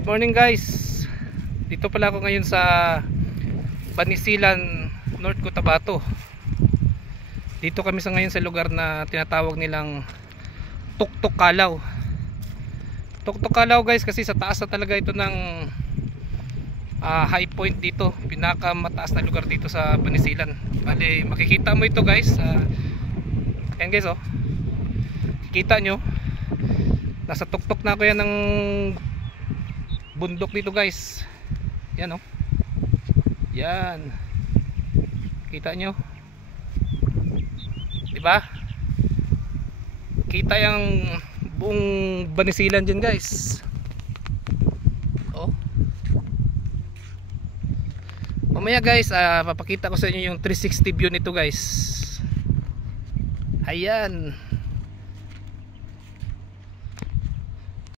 Good morning guys. Dito pala ako ngayon sa Banisilan, North Cotabato. Dito kami ngayon sa lugar na tinatawag nilang Tuktok Kalaw. Tuktok Kalaw guys, kasi sa taas na talaga ito ng high point dito. Pinaka mataas na lugar dito sa Banisilan. Bale, makikita mo ito guys. Ayan guys, oh. Kita nyo, nasa tuktok na ako yan ng bundok dito guys. Yan, oh. Yan. Kita nyo, diba? Kita yung buong Banisilan dyan guys. Oh. Mamaya guys, papakita ko sa inyo yung 360 view nito guys. Ayan.